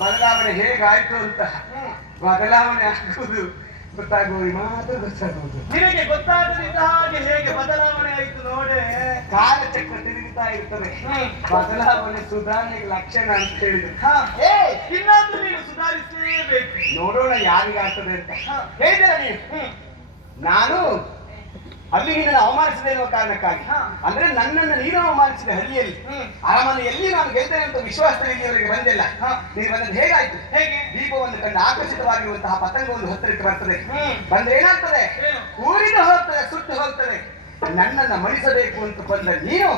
ಬದಲಾವಣೆ ಹೇಗಾಯ್ತು ಅಂತ ಬದಲಾವಣೆ ಆಗುವುದು ಗೊತ್ತಾಗುವುದು ಮಾತ್ರ ಗೊತ್ತಾಗುವುದು. ನಿನಗೆ ಗೊತ್ತಾಗದಿದ್ದ ಹಾಗೆ ಹೇಗೆ ಬದಲಾವಣೆ ಆಯ್ತು ನೋಡೆ. ಕಾಲಚಕ್ರ ತಿರುಗುತ್ತಾ ಇರ್ತದೆ. ಬದಲಾವಣೆ ಸುಧಾರಣೆಗೆ ಲಕ್ಷಣ ಅಂತ ಹೇಳಿದ್ರು. ಇನ್ನಾದ್ರೂ ನೀನು ಸುಧಾರಿಸಲೇಬೇಕು. ನೋಡೋಣ ಯಾರಿಗಾಗ್ತದೆ ಅಂತ ಹೇಳಿದ್ದೀರ ನೀವು. ನಾನು ಅಲ್ಲಿಗೆ ನನ್ನ ಅವಮಾನಿಸದೆ ಇರುವ ಕಾರಣಕ್ಕಾಗಿ, ಅಂದ್ರೆ ನನ್ನನ್ನು ನೀನು ಅವಮಾನಿಸಿದ ಹಳ್ಳಿಯಲ್ಲಿ ಅರಮನೆಯಲ್ಲಿ ನಾನು ಗೆಲ್ತೇನೆ ಅಂತ ವಿಶ್ವಾಸದಲ್ಲಿ ಇಲ್ಲಿಯವರೆಗೆ ಬಂದಿಲ್ಲ. ನೀನು ಬಂದದ್ದು ಹೇಗಾಯ್ತು? ಹೇಗೆ? ದೀಪವನ್ನು ಕಂಡು ಆಕರ್ಷಿತವಾಗಿರುವಂತಹ ಪತಂಗವನ್ನು ಹತ್ತಿರಕ್ಕೆ ಬರ್ತದೆ. ಬಂದ್ರೆ ಏನಾಗ್ತದೆ? ಊರಿನ ಹೋಗ್ತದೆ, ಸುಟ್ಟು ಹೋಗ್ತದೆ. ನನ್ನನ್ನ ಮಣಿಸಬೇಕು ಅಂತ ಬಂದ ನೀನು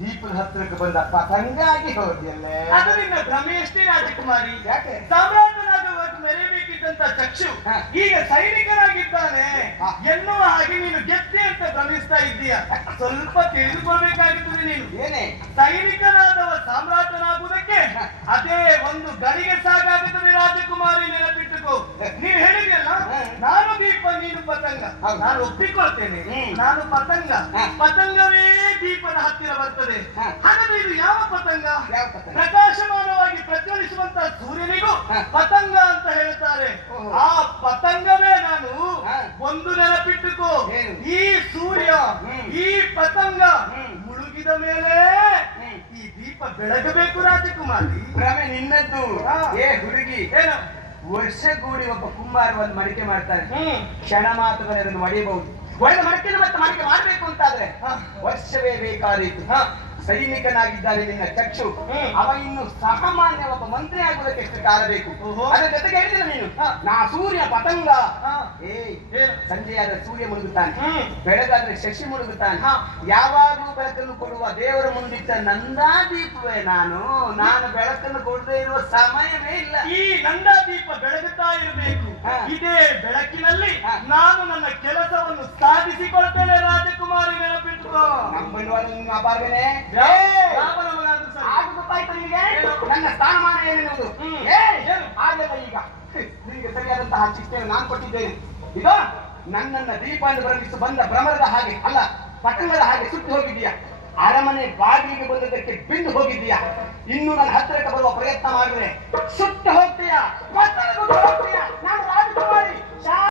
ದೀಪದ ಹತ್ತಿರಕ್ಕೆ ಬಂದ ಪತಂಗಾಗಿ ಹೋದಿಯಲ್ಲೇ. ಅದು ನಿನ್ನ ಭ್ರಮೆಯಷ್ಟೇ ರಾಜಕುಮಾರಿ. ಯಾಕೆ? ಸಾಮ್ರಾಟನಾಗುವಾಗ ಮೆರೆಯಬೇಕಿದ್ದಂತ ಚಕ್ಷು ಈಗ ಸೈನಿಕನಾಗಿದ್ದಾನೆ ಎನ್ನುವ ಹಾಗೆ ನೀನು ಗೆದ್ದೆ ಅಂತ ಭ್ರಮಿಸ್ತಾ ಇದ್ದೀಯ. ಸ್ವಲ್ಪ ತಿಳಿದುಕೊಳ್ಬೇಕಾಗುತ್ತದೆ ನೀನು. ಏನೇ? ಸೈನಿಕನಾದವ ಸಾಮ್ರಾಟನಾಗುವುದಕ್ಕೆ ಅದೇ ಒಂದು ಗಳಿಗೆ ಸಾಕಾಗುತ್ತದೆ ರಾಜಕುಮಾರಿ, ನೆನಪಿಟ್ಟುಕೋ. ನೀನು ಹೇಳಿದ್ಯಲ್ಲ, ನಾನು ದೀಪ ನೀನು ಪತಂಗ. ನಾನು ಒಪ್ಪಿಕೊಳ್ತೇನೆ, ನಾನು ಪತಂಗ, ಪತಂಗವೇ ದೀಪದ ಹತ್ತಿರ ಬರ್ತದೆ. ಹಾಗಾದ್ರೆ ಇದು ಯಾವ ಪತಂಗ? ಪ್ರಕಾಶಮಾನವಾಗಿ ಪ್ರಜ್ವಲಿಸುವಂತಹ ಸೂರ್ಯನಿಗೂ ಪತಂಗ ಅಂತ ಹೇಳ್ತಾರೆ. ಆ ಪತಂಗವೇ ನಾನು. ಒಂದು ನೆನಪಿಟ್ಟುಕೋ, ಈ ಸೂರ್ಯ ಈ ಪತಂಗ ಮುಳುಗಿದ ಮೇಲೆ ಈ ದೀಪ ಬೆಳಗಬೇಕು ರಾಜಕುಮಾರಿ. ಭ್ರಮೆ ನಿನ್ನದ್ದು. ಏ ಹುಡುಗಿ, ಏನು ವರ್ಷಗೂಡಿ ಒಬ್ಬ ಕುಂಬಾರ ಒಂದು ಮಡಿಕೆ ಮಾಡ್ತಾರೆ. ಕ್ಷಣ ಮಾತ್ರದಲ್ಲಿ ಅದನ್ನು ಒಡೆಯಬಹುದು. ಒಡೆದ ಮಡಿಕೆಯನ್ನು ಮತ್ತೆ ಮಡಿಕೆ ಮಾಡಬೇಕು ಅಂತಾದ್ರೆ ವರ್ಷವೇ ಬೇಕಾದೀತು. ಸೈನಿಕನಾಗಿದ್ದಾನೆ ನಿನ್ನ ಚಕ್ಷು. ಅವ ಇನ್ನು ಸಾಮಾನ್ಯ ಒಬ್ಬ ಮಂತ್ರಿ ಆಗುವುದಕ್ಕೆ ಎಷ್ಟು ಕಾಲ ಬೇಕು? ಅದರ ಜೊತೆಗೆ ಹೇಳಿದಿಲ್ಲ ನೀನು, ನಾ ಸೂರ್ಯ ಪತಂಗ. ಸಂಜೆಯಾದ್ರೆ ಸೂರ್ಯ ಮುಳುಗುತ್ತಾನೆ, ಬೆಳಗಾದ್ರೆ ಶಶಿ ಮುಳುಗುತ್ತಾನೆ. ಯಾವಾಗಲೂ ಬೆಳಕನ್ನು ಕೊಡುವ ದೇವರ ಮುಂದಿಟ್ಟ ನಂದಾದೀಪವೇ ನಾನು. ನಾನು ಬೆಳಕನ್ನು ಕೊಡದೇ ಇರುವ ಸಮಯವೇ ಇಲ್ಲ. ಈ ನಂದಾದೀಪ ಬೆಳಗುತ್ತಾ ಇರಬೇಕು. ಇದೇ ಬೆಳಕಿನಲ್ಲಿ ನಾನು ನನ್ನ ಕೆಲಸವನ್ನು ಸಾಧಿಸಿಕೊಳ್ತೇನೆ ರಾಜಕುಮಾರಿ, ನೆನಪಿಟ್ಟುಕೋ. ನಮ್ಮ ಅಪಾರ್ಗನೆ ನನ್ನ ಸ್ಥಾನಮಾನ ಏನೆನ್ನುವುದು ಆಗಲ್ಲ. ಈಗ ನಿಮಗೆ ಸರಿಯಾದಂತಹ ಶಿಕ್ಷೆಯನ್ನು ನಾನು ಕೊಟ್ಟಿದ್ದೇನೆ. ಇದು ನನ್ನನ್ನ ದೀಪ ಎಂದು ಭ್ರಮಿಸಿ ಬಂದ ಭ್ರಮರದ ಹಾಗೆ ಅಲ್ಲ, ಪಟ್ಟಣದ ಹಾಗೆ ಸುಟ್ಟು ಹೋಗಿದ್ದೀಯಾ. ಅರಮನೆ ಬಾಗಿಲಿಗೆ ಬಂದದಕ್ಕೆ ಬಿಂದು ಹೋಗಿದ್ದೀಯಾ. ಇನ್ನು ನನ್ನ ಹತ್ತಿರಕ್ಕೆ ಬರುವ ಪ್ರಯತ್ನ ಮಾಡಿದ್ರೆ ಸುಟ್ಟು ಹೋಗ್ತೀಯಾ.